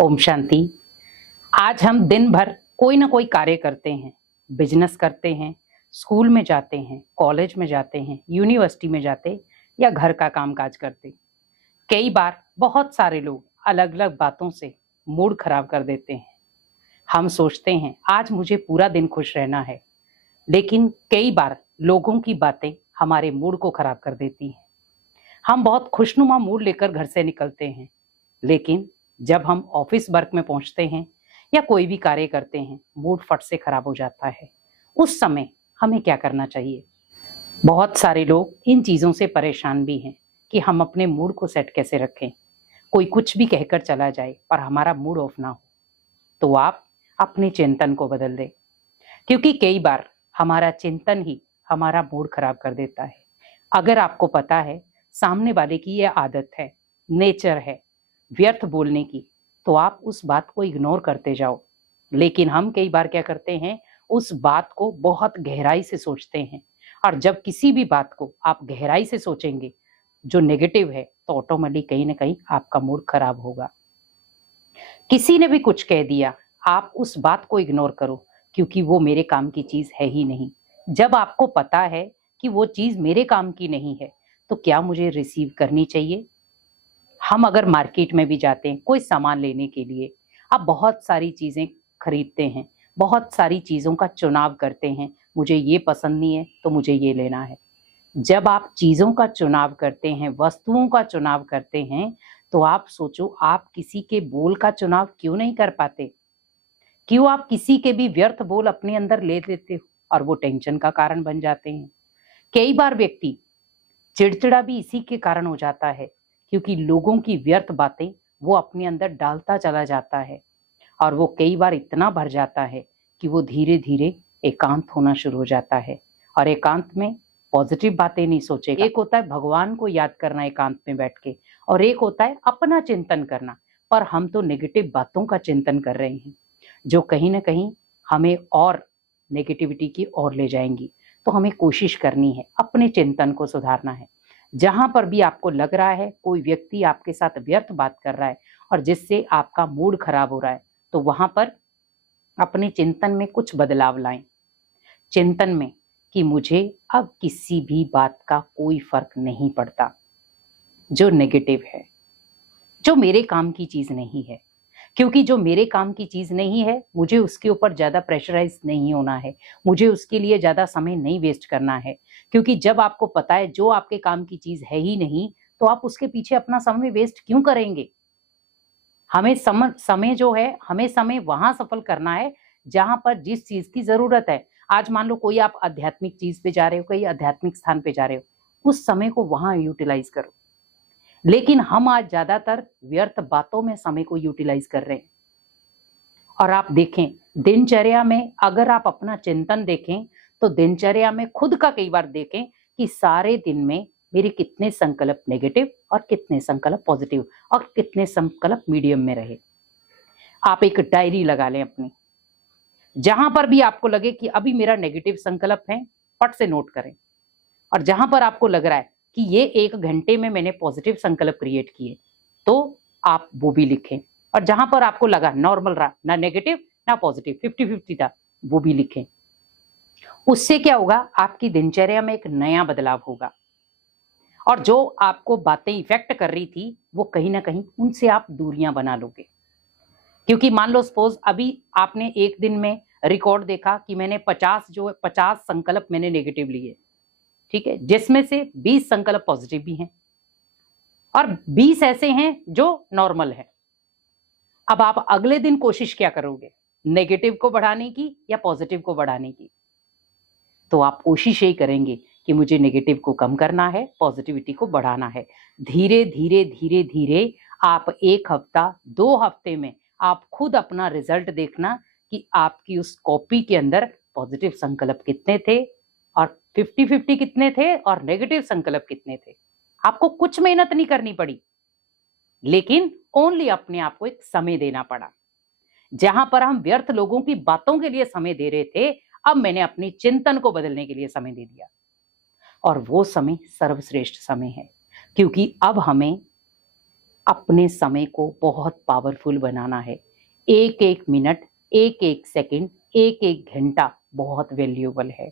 ओम शांति। आज हम दिन भर कोई ना कोई कार्य करते हैं, बिजनेस करते हैं, स्कूल में जाते हैं, कॉलेज में जाते हैं, यूनिवर्सिटी में जाते या घर का कामकाज करते। कई बार बहुत सारे लोग अलग अलग बातों से मूड खराब कर देते हैं। हम सोचते हैं आज मुझे पूरा दिन खुश रहना है, लेकिन कई बार लोगों की बातें हमारे मूड को खराब कर देती हैं। हम बहुत खुशनुमा मूड लेकर घर से निकलते हैं, लेकिन जब हम ऑफिस वर्क में पहुंचते हैं या कोई भी कार्य करते हैं, मूड फट से खराब हो जाता है। उस समय हमें क्या करना चाहिए? बहुत सारे लोग इन चीजों से परेशान भी हैं कि हम अपने मूड को सेट कैसे रखें। कोई कुछ भी कहकर चला जाए पर हमारा मूड ऑफ ना हो, तो आप अपने चिंतन को बदल दें, क्योंकि कई बार हमारा चिंतन ही हमारा मूड खराब कर देता है। अगर आपको पता है सामने वाले की यह आदत है, नेचर है व्यर्थ बोलने की, तो आप उस बात को इग्नोर करते जाओ। लेकिन हम कई बार क्या करते हैं, उस बात को बहुत गहराई से सोचते हैं, और जब किसी भी बात को आप गहराई से सोचेंगे जो नेगेटिव है, तो ऑटोमेटिक कहीं ना कहीं आपका मूड खराब होगा। किसी ने भी कुछ कह दिया, आप उस बात को इग्नोर करो, क्योंकि वो मेरे काम की चीज है ही नहीं। जब आपको पता है कि वो चीज मेरे काम की नहीं है, तो क्या मुझे रिसीव करनी चाहिए? हम अगर मार्केट में भी जाते हैं कोई सामान लेने के लिए, आप बहुत सारी चीजें खरीदते हैं, बहुत सारी चीजों का चुनाव करते हैं। मुझे ये पसंद नहीं है तो मुझे ये लेना है। जब आप चीजों का चुनाव करते हैं, वस्तुओं का चुनाव करते हैं, तो आप सोचो आप किसी के बोल का चुनाव क्यों नहीं कर पाते? क्यों आप किसी के भी व्यर्थ बोल अपने अंदर ले लेते हो और वो टेंशन का कारण बन जाते हैं? कई बार व्यक्ति चिड़चिड़ा भी इसी के कारण हो जाता है, क्योंकि लोगों की व्यर्थ बातें वो अपने अंदर डालता चला जाता है, और वो कई बार इतना भर जाता है कि वो धीरे धीरे एकांत होना शुरू हो जाता है। और एकांत में पॉजिटिव बातें नहीं सोचेगा। एक होता है भगवान को याद करना एकांत में बैठ के, और एक होता है अपना चिंतन करना। पर हम तो नेगेटिव बातों का चिंतन कर रहे हैं, जो कहीं ना कहीं हमें और नेगेटिविटी की ओर ले जाएंगी। तो हमें कोशिश करनी है, अपने चिंतन को सुधारना है। जहां पर भी आपको लग रहा है कोई व्यक्ति आपके साथ व्यर्थ बात कर रहा है और जिससे आपका मूड खराब हो रहा है, तो वहां पर अपने चिंतन में कुछ बदलाव लाएं। चिंतन में कि मुझे अब किसी भी बात का कोई फर्क नहीं पड़ता जो नेगेटिव है, जो मेरे काम की चीज नहीं है। क्योंकि जो मेरे काम की चीज नहीं है, मुझे उसके ऊपर ज्यादा प्रेशराइज नहीं होना है, मुझे उसके लिए ज्यादा समय नहीं वेस्ट करना है। क्योंकि जब आपको पता है जो आपके काम की चीज है ही नहीं, तो आप उसके पीछे अपना समय वेस्ट क्यों करेंगे? हमें समय जो है, हमें समय वहां सफल करना है जहां पर जिस चीज की जरूरत है। आज मान लो कोई आप आध्यात्मिक चीज पे जा रहे हो, कहीं आध्यात्मिक स्थान पे जा रहे हो, उस समय को वहां यूटिलाइज करो। लेकिन हम आज ज्यादातर व्यर्थ बातों में समय को यूटिलाइज कर रहे हैं। और आप देखें दिनचर्या में, अगर आप अपना चिंतन देखें, तो दिनचर्या में खुद का कई बार देखें कि सारे दिन में मेरे कितने संकल्प नेगेटिव और कितने संकल्प पॉजिटिव और कितने संकल्प मीडियम में रहे। आप एक डायरी लगा लें अपनी, जहां पर भी आपको लगे कि अभी मेरा नेगेटिव संकल्प है, फट से नोट करें। और जहां पर आपको लग रहा है कि ये 1 घंटे में मैंने पॉजिटिव संकल्प क्रिएट किए, तो आप वो भी लिखें। और जहां पर आपको लगा नॉर्मल रहा, ना नेगेटिव ना पॉजिटिव, 50-50 था, वो भी लिखें। उससे क्या होगा, आपकी दिनचर्या में एक नया बदलाव होगा, और जो आपको बातें इफेक्ट कर रही थी, वो कहीं ना कहीं उनसे आप दूरियां बना लोगे। क्योंकि मान लो सपोज अभी आपने एक दिन में रिकॉर्ड देखा कि मैंने 50 संकल्प मैंने नेगेटिव लिए, ठीक है, जिसमें से 20 संकल्प पॉजिटिव भी हैं और 20 ऐसे हैं जो नॉर्मल है। अब आप अगले दिन कोशिश क्या करोगे, नेगेटिव को बढ़ाने की या पॉजिटिव को बढ़ाने की? तो आप कोशिश यही करेंगे कि मुझे नेगेटिव को कम करना है, पॉजिटिविटी को बढ़ाना है। धीरे धीरे धीरे धीरे आप 1 हफ्ता 2 हफ्ते में आप खुद अपना रिजल्ट देखना कि आपकी उस कॉपी के अंदर पॉजिटिव संकल्प कितने थे और 50-50 कितने थे और नेगेटिव संकल्प कितने थे। आपको कुछ मेहनत नहीं करनी पड़ी, लेकिन ओनली अपने आप को एक समय देना पड़ा। जहां पर हम व्यर्थ लोगों की बातों के लिए समय दे रहे थे, अब मैंने अपनी चिंतन को बदलने के लिए समय दे दिया, और वो समय सर्वश्रेष्ठ समय है। क्योंकि अब हमें अपने समय को बहुत पावरफुल बनाना है। एक एक मिनट, एक एक सेकंड, एक एक घंटा बहुत वैल्यूएबल है।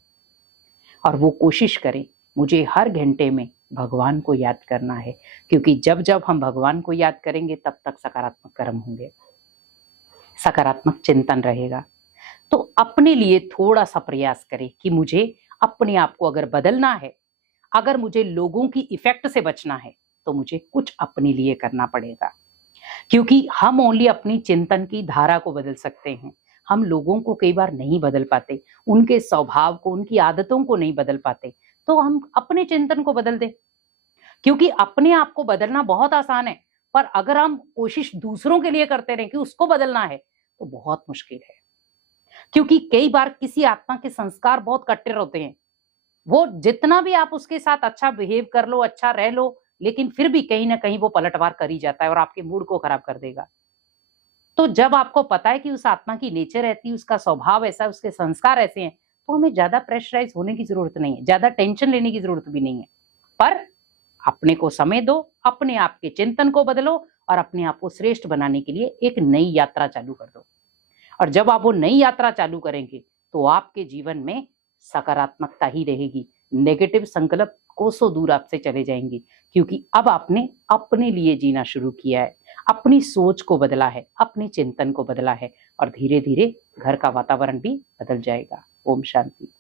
और वो कोशिश करें मुझे हर घंटे में भगवान को याद करना है, क्योंकि जब जब हम भगवान को याद करेंगे तब तक सकारात्मक कर्म होंगे, सकारात्मक चिंतन रहेगा। तो अपने लिए थोड़ा सा प्रयास करें कि मुझे अपने आप को अगर बदलना है, अगर मुझे लोगों की इफेक्ट से बचना है, तो मुझे कुछ अपने लिए करना पड़ेगा। क्योंकि हम ओनली अपनी चिंतन की धारा को बदल सकते हैं। हम लोगों को कई बार नहीं बदल पाते, उनके स्वभाव को, उनकी आदतों को नहीं बदल पाते। तो हम अपने चिंतन को बदल दें, क्योंकि अपने आप को बदलना बहुत आसान है, पर अगर हम कोशिश दूसरों के लिए करते रहें कि उसको बदलना है, तो बहुत मुश्किल है। क्योंकि कई बार किसी आत्मा के संस्कार बहुत कट्टर होते हैं। वो जितना भी आप उसके साथ अच्छा बिहेव कर लो, अच्छा रह लो, लेकिन फिर भी कहीं ना कहीं वो पलटवार कर ही जाता है और आपके मूड को खराब कर देगा। तो जब आपको पता है कि उस आत्मा की नेचर ऐसी है, उसका स्वभाव ऐसा है, उसके संस्कार ऐसे हैं, तो हमें ज्यादा प्रेशराइज होने की जरूरत नहीं है, ज्यादा टेंशन लेने की जरूरत भी नहीं है। पर अपने को समय दो, अपने आप के चिंतन को बदलो और अपने आप को श्रेष्ठ बनाने के लिए एक नई यात्रा चालू कर दो। और जब आप वो नई यात्रा चालू करेंगे, तो आपके जीवन में सकारात्मकता ही रहेगी। नेगेटिव संकल्प कोसों दूर आपसे चले जाएंगे, क्योंकि अब आपने अपने लिए जीना शुरू किया है, अपनी सोच को बदला है, अपने चिंतन को बदला है, और धीरे धीरे घर का वातावरण भी बदल जाएगा। ओम शांति।